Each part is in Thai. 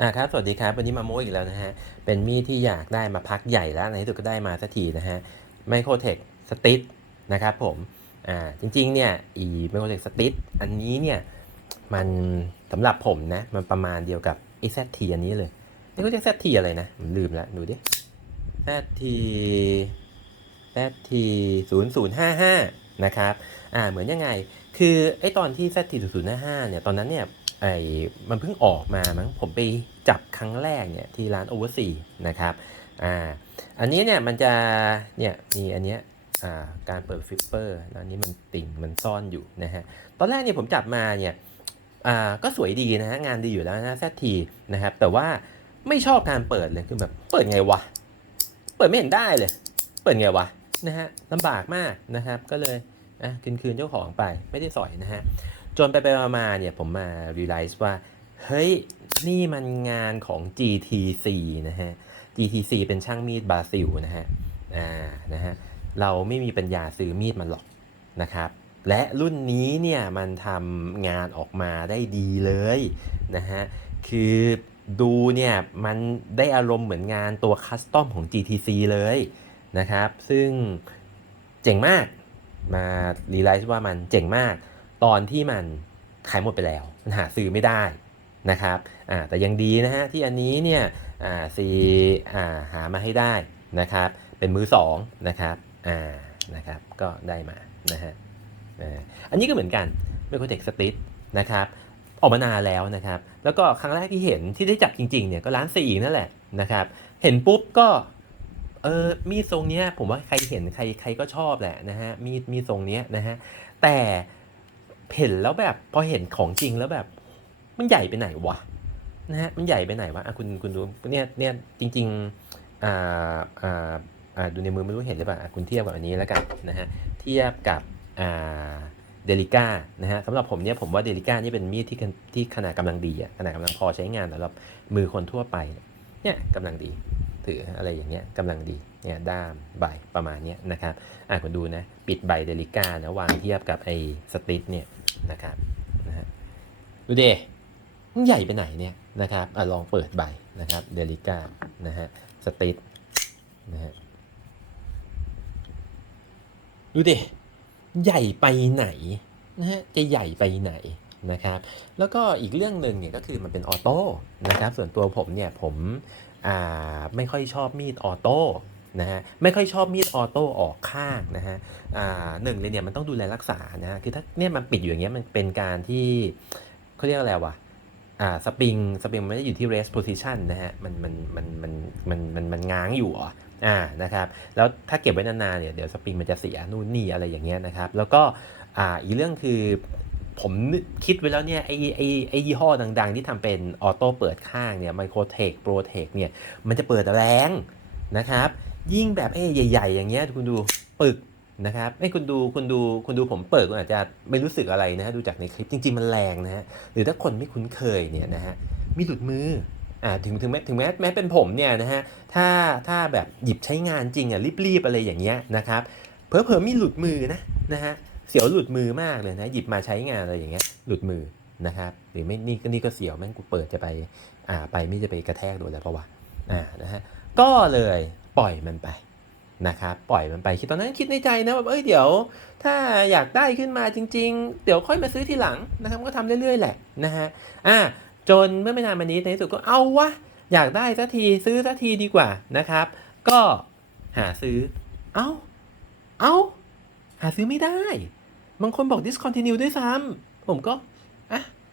อ่าครับสวัสดีครับวันนี้มาโม้อีกแล้วนะฮะ เป็นมีดที่อยากได้มาพักใหญ่แล้วในที่สุดก็ได้มาสักทีนะฮะไมโครเทคสติ t นะครับผมอ่าจริงๆเนี่ยอีไมโครเทคสติ t อันนี้เนี่ยมันสำหรับผมนะ มันประมาณเดียวกับไอ้ ZT อันนี้เลยนี่เขาเรียก ZT อะไรนะผมลืมแล้วดูดิ ZT ZT 0055นย์ศูนย์ห้าห้านะครับอ่าเหมือนยังไง คือไอตอนที่ ZT 0055เนี่ยตอนนั้นเนี่ย ไอ้มันเพิ่งออกมามั้งผมไปจับครั้งแรกเนี่ยที่ร้านโอเวอร์ซีนะครับอ่าอันนี้เนี่ยมันจะเนี่ยมีอันเนี้ยอ่าการเปิดฟิปเปอร์อันนี้มันติ่งมันซ่อนอยู่นะฮะตอนแรกเนี่ยผมจับมาเนี่ยอ่าก็สวยดีนะฮะงานดีอยู่แล้วนะแซทีนะครับแต่ว่าไม่ชอบการเปิดเลยคือแบบเปิดไงวะเปิดไม่เห็นได้เลย เปิดไงวะนะฮะลำบากมากนะครับก็เลยอะคืนคืนเจ้าของไปไม่ได้สอยนะฮะ จนไปไปมาๆเนี่ยผมมา realize ว่า เฮ้ย นี่มันงานของ GTC นะฮะ GTC เป็นช่างมีดบราซิลนะฮะ อ่า นะฮะ เราไม่มีปัญญาซื้อมีดมันหรอกนะครับ และรุ่นนี้เนี่ยมันทำงานออกมาได้ดีเลยนะฮะ คือดูเนี่ยมันได้อารมณ์เหมือนงานตัวคัสตอมของ GTC เลยนะครับ ซึ่งเจ๋งมากมา realize ว่ามันเจ๋งมาก ตอนที่มันขายหมดไปแล้วมันหาซื้อไม่ได้นะครับแต่ยังดีนะฮะที่อันนี้เนี่ยซีหามาให้ได้นะครับ เป็นมือสองนะครับอ่านะครับก็ได้มานะฮะอันนี้ก็เหมือนกันเมโครเทคสติทนะครับออกมานานแล้วนะครับ แล้วก็ครั้งแรกที่เห็นที่ได้จับจริงๆเนี่ยก็ร้านซีอีกนั่นแหละนะครับ เห็นปุ๊บก็เออมีดทรงเนี้ยผมว่าใครเห็นใครใครก็ชอบแหละนะฮะมีดมีทรงเนี้ยนะฮะแต่ เห็นแล้วแบบพอเห็นของจริงแล้วแบบ มันใหญ่ไปไหนวะนะฮะมันใหญ่ไปไหนวะอะคุณคุณดูเนี่ยเนี่ยจริงๆอ่าอ่าอ่าดูในมือไม่รู้เห็นหรือเปล่าอะคุณเทียบกับอันนี้แล้วกันนะฮะเทียบกับอ่าเดลิก้านะฮะสำหรับผมเนี่ยผมว่าเดลิก้านี่เป็นมีดที่ที่ขนาดกำลังดีอะขนาดกำลังพอใช้งานสำหรับมือคนทั่วไปเนี่ยกำลังดีถืออะไรอย่างเงี้ยกำลังดีเนี่ยด้ามใบประมาณเนี้ยนะครับอะคุณดูนะ ปิดใบเดลิก้านะวางเทียบกับไอ้สติทเนี่ย นะครับนะดูดิมันใหญ่ไปไหนเนี่ยนะครับอลองเปิดใบนะครับเดลิก้านะฮะสติทนะฮะดูดิใหญ่ไปไหนนะฮะจะใหญ่ไปไหนนะครับ แล้วก็อีกเรื่องหนึ่งเนี่ยก็คือมันเป็นออโต้นะครับ ส่วนตัวผมเนี่ยผมอ่าไม่ค่อยชอบมีดออโต้ นะฮะไม่ค่อยชอบมีดออโต้ออกข้างนะฮะอ่าหนึ่งเลยเนี่ยมันต้องดูแลรักษานะฮะคือถ้าเนี่ยมันปิดอยู่อย่างเงี้ยมันเป็นการที่เขาเรียกอะไรวะอ่าสปริงสปริงมันไม่ได้อยู่ที่ rest position นะฮะมันมันมันมันมันมันมันง้างอยู่อะอ่านะครับแล้วถ้าเก็บไว้นานๆเนี่ยเดี๋ยวสปริงมันจะเสียนู่นนี่อะไรอย่างเงี้ยนะครับแล้วก็อ่าอีกเรื่องคือผมคิดไว้แล้วเนี่ยไอ้ไอ้ไอ้ยี่ห้อดังๆ ที่ทำเป็นออโต้เปิดข้างเนี่ยไมโครเทคโปรเทคเนี่ยมันจะเปิดแรงนะครับ ยิ่งแบบเอ้ใหญ่ๆ อย่างเงี้ยคุณดูปึกนะครับไอ้คุณดูคุณดูคุณดูผมเปิดคุณอาจจะไม่รู้สึกอะไรนะฮะดูจากในคลิปจริง ๆ มันแรงนะฮะหรือถ้าคนไม่คุ้นเคยเนี่ยนะฮะมีหลุดมืออ่าถึงถึงแม้ถึงแม้แม้เป็นผมเนี่ยนะฮะถ้าถ้าแบบหยิบใช้งานจริงอะรีบๆอะไรอย่างเงี้ยนะครับเผลอๆมีหลุดมือนะนะฮะเสียวหลุดมือมากเลยนะหยิบมาใช้งานอะไรอย่างเงี้ยหลุดมือนะครับหรือไม่นี่ก็นี่ก็เสียวแม่งกูเปิดจะไปอ่าไปไม่จะไปกระแทกโดนแล้วเพราะว่าอ่านะฮะก็เลย ปล่อยมันไปนะครับปล่อยมันไปคิดตอนนั้นคิดในใจนะแบบเอ้ยเดี๋ยว ถ้าอยากได้ขึ้นมาจริง ๆ เดี๋ยวค่อยมาซื้อทีหลังนะครับก็ทำเรื่อยๆแหละนะฮะอ่าจนเมื่อไม่นานมานี้ในที่สุดก็เอาวะอยากได้สักทีซื้อสักทีดีกว่านะครับ ก็หาซื้อ เอ้า เอ้า หาซื้อไม่ได้ บางคนบอก discontinue ด้วยซ้ำผมก็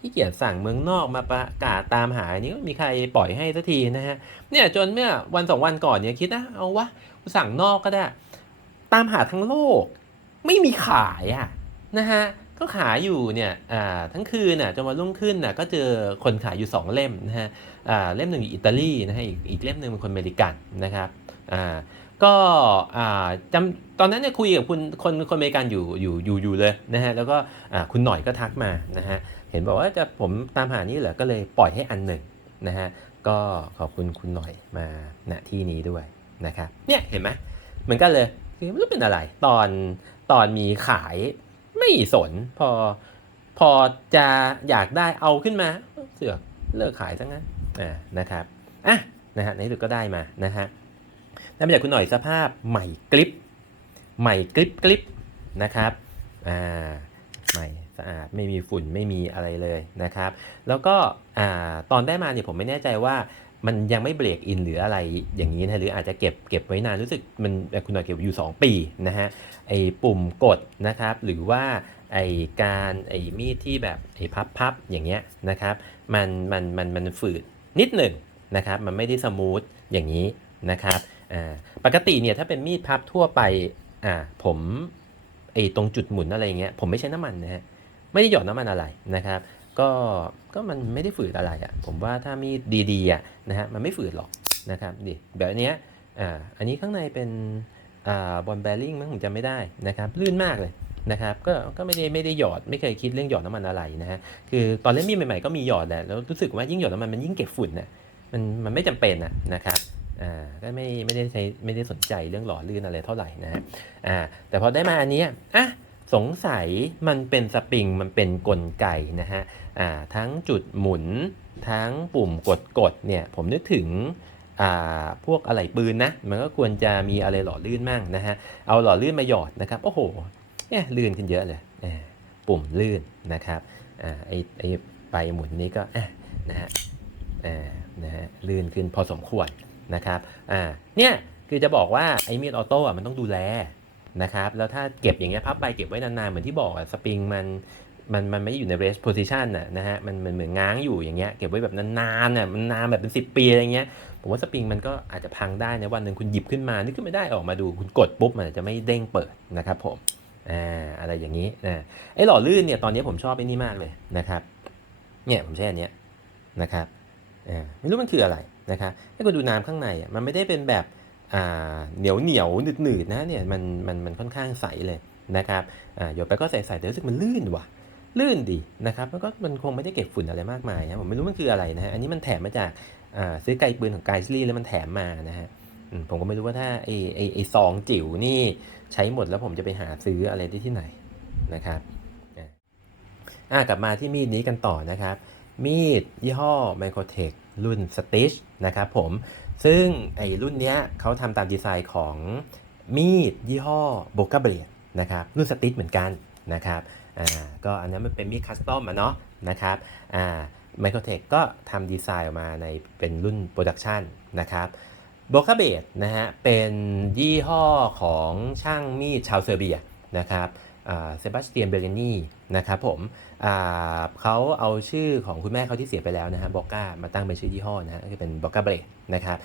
ขี้เกียจสั่งเมืองนอกมาประกาศตามหาอันนี้ก็มีใครปล่อยให้สักทีนะฮะเนี่ยจนเมื่อวันสองวันก่อนเนี่ยคิดนะเอาวะสั่งนอกก็ได้ ตามหาทั้งโลก ไม่มีขายอะนะฮะก็ขายอยู่เนี่ยอ่าทั้งคืนน่ะจนวันรุ่งขึ้นน่ะก็เจอคนขายอยู่ 2 เล่มนะฮะอ่าเล่มหนึ่งอยู่อิตาลีนะฮะอีกอีกเล่มหนึ่งเป็นคนอเมริกันนะครับอ่าก็อ่าจำตอนนั้นเนี่ยคุยกับคุณคนคนอเมริกันอยู่อยู่อยู่อยู่เลยนะฮะแล้วก็อ่าคุณหน่อยก็ทักมานะฮะ เห็นบอกว่าจะผมตามหานี่เหรอก็เลยปล่อยให้อันหนึ่งนะฮะก็ขอบคุณคุณหน่อยมาณที่นี้ด้วยนะครับเนี่ยเห็นไหมเหมือนกันเลยคือไม่รู้เป็นอะไรตอนตอนมีขายไม่สนพอพอจะอยากได้เอาขึ้นมา เสือกเลิกขายซะงั้นอ่านะครับอะนะฮะในที่สุดก็ได้มานะฮะได้มาจากคุณหน่อยสภาพใหม่กริปใหม่กริปกริปนะครับอ่าใหม่ สะอาดไม่มีฝุ่นไม่มีอะไรเลยนะครับ แล้วก็ตอนได้มาเนี่ยผมไม่แน่ใจว่ามันยังไม่เบรกอินหรืออะไรอย่างนี้นะหรืออาจจะเก็บเก็บไว้นานรู้สึกมันคุณหน่อยเก็บอยู่ 2 ปีนะฮะไอ้ปุ่มกดนะครับ หรือว่าไอ้การไอ้มีดที่แบบไอ้พับๆอย่างเงี้ยนะครับมันมันมันมันฝืดนิดหนึ่งนะครับมันไม่ได้สมูทอย่างนี้นะครับอ่าปกติเนี่ยถ้าเป็นมีดพับทั่วไปอ่าผมไอ้ตรงจุดหมุนอะไรเงี้ยผมไม่ใช้น้ำมันนะฮะ ไม่ได้หยอดน้ำมันอะไรนะครับ ก็ก็มันไม่ได้ฝืดอะไรอะ่ะผมว่าถ้ามีดีๆอะนะฮะมันไม่ฝืดหรอกนะครับดิแบบนี้อ่าอันนี้ข้างในเป็นอ่าบอลแบริ่งมั้งผมจำไม่ได้นะครับลื่นมากเลยนะครับก็ก็ไม่ได้ไม่ได้หยอดไม่เคยคิดเรื่องหยอดน้ำมันอะไรนะฮะคือตอนเล่นมีดใหม่ๆก็มีหยอดแหละแล้วรู้สึกว่ายิ่งหยอดน้ำมันมันยิ่งเก็บฝุ่นน่ะมันมันไม่จำเป็นอะนะครับอ่าก็ไม่ไม่ได้ใช้ไม่ได้สนใจเรื่องหล่อลื่นอะไรเท่าไหร่นะฮะอ่าแต่พอได้มาอันนี้อะ สงสัยมันเป็นสปริงมันเป็นกลไกนะฮะทั้งจุดหมุนทั้งปุ่มกดกดเนี่ยผมนึกถึงพวกอะไหล่ปืนนะ มันก็ควรจะมีอะไรหล่อลื่นมั่งนะฮะ เอาหล่อลื่นมาหยอดนะครับ โอ้โหเนี่ยลื่นขึ้นเยอะเลย ปุ่มลื่นนะครับอไอไอไปหมุนนี้ก็ะนะฮะนะฮะลื่นขึ้นพอสมควรนะครับ อ่า เนี่ยคือจะบอกว่าไอมีดออโต้อะมันต้องดูแล นะครับแล้วถ้าเก็บอย่างเงี้ยพับไปเก็บไว้นานๆ เหมือนที่บอกอะสปริงมันมันมันไม่ได้อยู่ใน rest position น่ะนะฮะมันมันเหมือนง้างอยู่อย่างเงี้ยเก็บไว้แบบนานๆน่ะมันนานแบบเป็น 10 ปีอะไรเงี้ยผมว่าสปริงมันก็อาจจะพังได้นะวันหนึ่งคุณหยิบขึ้นมานึกขึ้นไม่ได้ออกมาดูคุณกดปุ๊บมันอาจจะไม่เด้งเปิดนะครับผมอ่าอะไรอย่างนี้นะไอ้หล่อลื่นเนี่ยตอนนี้ผมชอบไอ้นี่มากเลยนะครับเนี่ยผมใช้อันเนี้ยนะครับอ่าไม่รู้มันคืออะไรนะครับให้คุณดูน้ำข้างในอะมันไม่ได้เป็นแบบ เหนียวเหนียวหนืดหนืดๆนะเนี่ยมันมันมันค่อนข้างใสเลยนะครับอ่าหยดไปก็ใสๆแต่รู้สึกมันลื่นว่ะ ลื่นดีนะครับแล้วก็มันคงไม่ได้เก็บฝุ่นอะไรมากมายนะผมไม่รู้มันคืออะไรนะฮะอันนี้มันแถมมาจากอ่าซื้อไกลปืนของไกซี่แล้วมันแถมมานะฮะผมก็ไม่รู้ว่าถ้าไอไอไอซองจิ๋วนี่ใช้หมดแล้วผมจะไปหาซื้ออะไรได้ที่ไหนนะครับอะอ่ากลับมาที่มีดนี้กันต่อนะครับ มีดยี่ห้อ m i c r o t e c h รุ่น Stitch นะครับผม ซึ่งไอรุ่นเนี้ยเขาทำตามดีไซน์ของมีดยี่ห้อ b o c a b l a d e นะครับรุ่น Stitch เหมือนกันนะครับอ่าก็อันนั้นมันเป็นมีดคัสตอมอะเนาะนะครับอ่าไมโครเทคก็ทำดีไซน์ออกมาในเป็นรุ่นโปรดักชันนะครับโบคาเบดนะฮะเป็นยี่ห้อของช่างมีดชาวเซอร์เบียนะครับเซบาสเตียนเบลนีนะครับผม เขาเอาชื่อของคุณแม่เขาที่เสียไปแล้วนะฮะบอกามาตั้งเป็นชื่อยี่ห้อนะฮะก็เป็นบอกาเบดนะครับ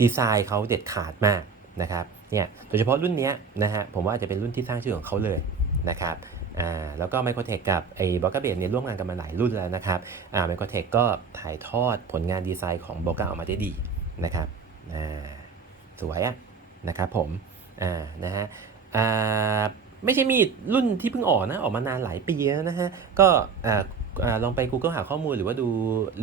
ดีไซน์เขาเด็ดขาดมากนะครับเนี่ยโดยเฉพาะรุ่นนี้นะฮะผมว่าอาจจะเป็นรุ่นที่สร้างชื่อของเขาเลยนะครับอ่าแล้วก็ไมโครเทคกับไอ้บล็อกเบดเนี่ยร่วมงานกันมาหลายรุ่นแล้วนะครับอ่าไมโครเทคก็ถ่ายทอดผลงานดีไซน์ของบล็อกออกมาได้ดีนะครับอ่าสวยอะนะครับผมอ่านะฮะอ่า ไม่ใช่มีดรุ่นที่เพิ่งออกนะ ออกมานานหลายปีแล้วนะฮะ ก็อ่าลองไป Google หาข้อมูลหรือว่าดู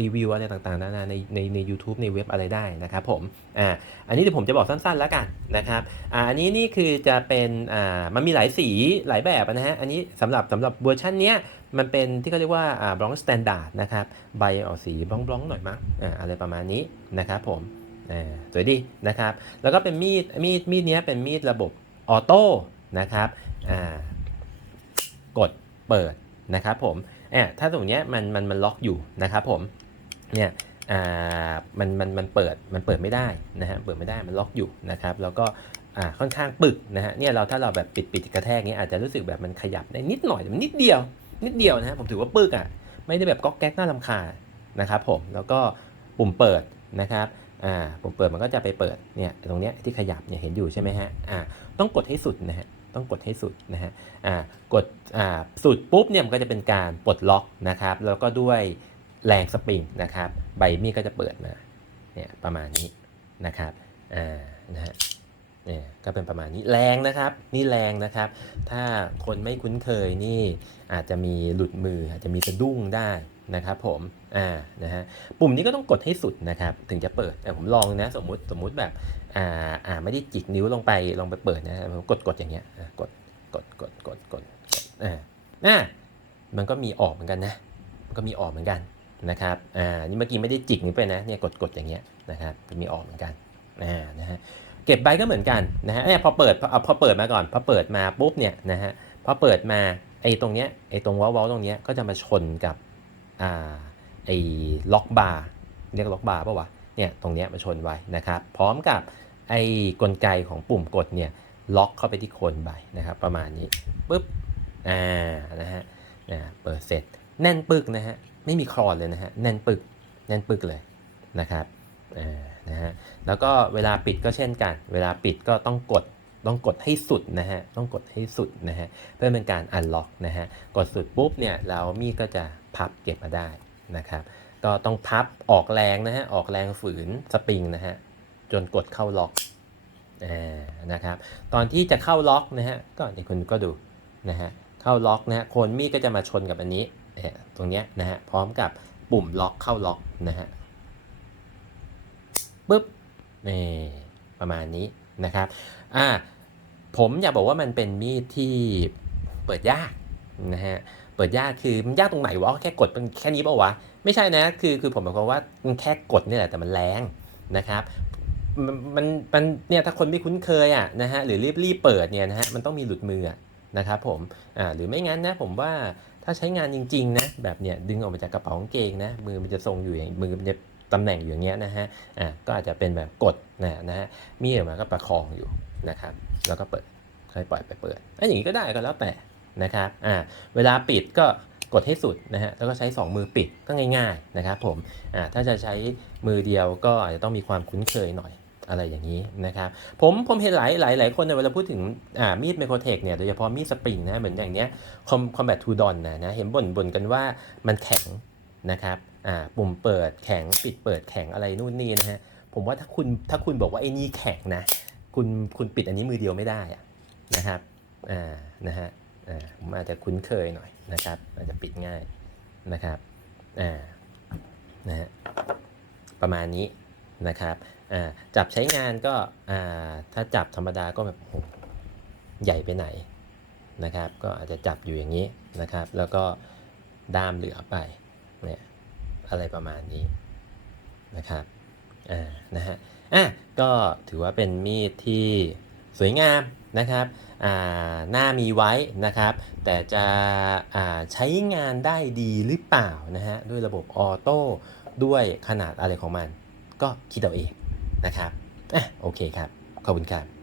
รีวิวอะไรต่างๆนานาในในใน u t u b e ในเว็บอะไรได้นะครับผมอ่าอันนี้เดี๋ยวผมจะบอกสั้นๆแล้วกันนะครับอ่าอันนี้นี่คือจะเป็นอ่ามันมีหลายสีหลายแบบนะฮะ อันนี้สำหรับสำหรับเวอร์ชันเนี้ยมันเป็นที่เขาเรียกว่าอ่าบล็อกสแตนดาร์ดนะครับใบออกสีบล็องบล็องหน่อยมั้งอ่าอะไรประมาณนี้นะครับผมอ่าสวยดีนะครับ แล้วก็เป็นมีดมีดมีดเนี้ยเป็นมีดระบบออโต้นะครับ อ่ากดเปิดนะครับผมอ่าถ้าตรงเนี้ยมันมันมันล็อกอยู่นะครับผมเนี่ยอ่ามันมันมันเปิดมันเปิดไม่ได้นะฮะเปิดไม่ได้มันล็อกอยู่นะครับแล้วก็อ่าค่อนข้างปึกนะฮะเนี่ยเราถ้าเราแบบปิดปิดกระแทกเนี้ยอาจจะรู้สึกแบบมันขยับได้นิดหน่อยแต่มันนิดเดียว นิดเดียวนะฮะผมถือว่าปึกอะไม่ได้แบบก๊อกแก๊กน่ารำคาญนะครับผมแล้วก็ปุ่มเปิดนะครับอ่าปุ่มเปิดมันก็จะไปเปิดเนี่ยตรงเนี้ยที่ขยับเนี่ยเห็นอยู่ใช่ไหมฮะอ่าต้องกดให้สุดนะฮะ ต้องกดให้สุดนะฮะอ่ากดอ่าสุดปุ๊บเนี่ยมันก็จะเป็นการปลดล็อกนะครับ แล้วก็ด้วยแรงสปริงนะครับ ใบมีดก็จะเปิดมาเนี่ยประมาณนี้นะครับอ่านะฮะ เนี่ยก็เป็นประมาณนี้แรงนะครับ นี่แรงนะครับ ถ้าคนไม่คุ้นเคยนี่อาจจะมีหลุดมืออาจจะมีสะดุ้งได้นะครับผมอ่านะฮะปุ่มนี้ก็ต้องกดให้สุดนะครับ ถึงจะเปิดแต่ผมลองนะสมมุติสมมุติแบบอ่าอ่าไม่ได้จิกนิ้วลงไปลองไปเปิดนะผมกดกดอย่างเงี้ยกดกดกดกดกดอ่าอ่ามันก็มีออกเหมือนกันนะมันก็มีออกเหมือนกันนะครับอ่านี่เมื่อกี้ไม่ได้จิกนิ้วไปนะเนี่ยกดกดอย่างเงี้ยนะครับมีออกเหมือนกันอ่านะฮะ เก็บใบก็เหมือนกันนะฮะเนี่ยพอเปิดพอเอาพอเปิดมาก่อนพอเปิดมาปุ๊บเนี่ยนะฮะพอเปิดมาไอ้ตรงเนี้ยไอ้ตรงเว้าๆตรงเนี้ยก็จะมาชนกับอ่าไอ้ล็อกบาร์เรียกล็อกบาร์ป่าววะเนี่ยตรงเนี้ยมาชนไว้นะครับพร้อมกับไอ้กลไกของปุ่มกดเนี่ยล็อกเข้าไปที่โคนใบนะครับประมาณนี้ปุ๊บอ่านะฮะอ่าเปิดเสร็จแน่นปึกนะฮะไม่มีคลอนเลยนะฮะแน่นปึกแน่นปึกเลยนะครับอ่า นะฮะแล้วก็เวลาปิดก็เช่นกัน เวลาปิดก็ต้องกดต้องกดให้สุดนะฮะต้องกดให้สุดนะฮะเพื่อเป็นการอันล็อกนะฮะกดสุดปุ๊บเนี่ยแล้วมีดก็จะพับเก็บมาได้นะครับก็ต้องพับออกแรงนะฮะออกแรงฝืนสปริงนะฮะจนกดเข้าล็อกนะครับตอนที่จะเข้าล็อกนะฮะก็เดี๋ยวคุณก็ดูนะฮะเข้าล็อกนะฮะโคนมีดก็จะมาชนกับอันนี้เนี่ยตรงเนี้ยนะฮะพร้อมกับปุ่มล็อกเข้าล็อกนะฮะ ปึ๊บนี่ประมาณนี้นะครับอ่าผมอยากบอกว่ามันเป็นมีดที่เปิดยากนะฮะเปิดยากคือมันยากตรงไหนวะแค่กดมันแค่นี้เปล่าวะไม่ใช่นะคือคือผมหมายความว่ามันแค่กดนี่แหละแต่มันแรงนะครับมันมันเนี่ยถ้าคนไม่คุ้นเคยอะนะฮะหรือรีบรีบเปิดเนี่ยนะฮะมันต้องมีหลุดมือนะครับผมอ่าหรือไม่งั้นนะผมว่าถ้าใช้งานจริงๆนะแบบเนี่ยดึงออกมาจากกระเป๋ากางเกงนะมือมันจะทรงอยู่อย่างมือมันจะ ตำแหน่งอยู่อย่างเงี้ยนะฮะอ่าก็อาจจะเป็นแบบกดนะนะฮะมีดออกมาก็ประคองอยู่นะครับแล้วก็เปิดค่อยปล่อยไปเปิดไอ้อย่างนี้ก็ได้ก็แล้วแต่นะครับอ่าเวลาปิดก็กดให้สุดนะฮะแล้วก็ใช้ 2 มือปิดก็ง่ายๆนะครับผมอ่าถ้าจะใช้มือเดียวก็อาจจะต้องมีความคุ้นเคยหน่อยอะไรอย่างนี้นะครับผมผมเห็นหลายหลายหลายคนเนี่ยเวลาพูดถึงอ่ามีดไมโครเทคเนี่ยโดยเฉพาะมีดสปริงนะเหมือนอย่างเนี้ยคอมคอมแบททูดอนนะนะเห็นบ่นบ่นกันว่ามันแข็งนะครับ อ่าปุ่มเปิดแข็งปิดเปิดแข็งอะไรนู่นนี่นะฮะผมว่าถ้าคุณถ้าคุณบอกว่าไอ้นี่แข็งนะคุณคุณปิดอันนี้มือเดียวไม่ได้อะนะครับอ่านะฮะอ่าผมอาจจะคุ้นเคยหน่อยนะครับ อาจจะปิดง่ายนะครับอ่านะฮะประมาณนี้นะครับอ่าจับใช้งานก็อ่าถ้าจับธรรมดาก็แบบใหญ่ไปไหนนะครับ ก็อาจจะจับอยู่อย่างนี้นะครับ แล้วก็ด้ามเหลือไปเนี่ย อะไรประมาณนี้นะครับอ่านะฮะอะก็ถือว่าเป็นมีดที่สวยงามนะครับอ่าหน้ามีไว้นะครับ แต่จะอ่าใช้งานได้ดีหรือเปล่านะฮะด้วยระบบออโต้ด้วยขนาดอะไรของมัน ก็คิดเอาเองนะครับอะโอเคครับ ขอบคุณครับ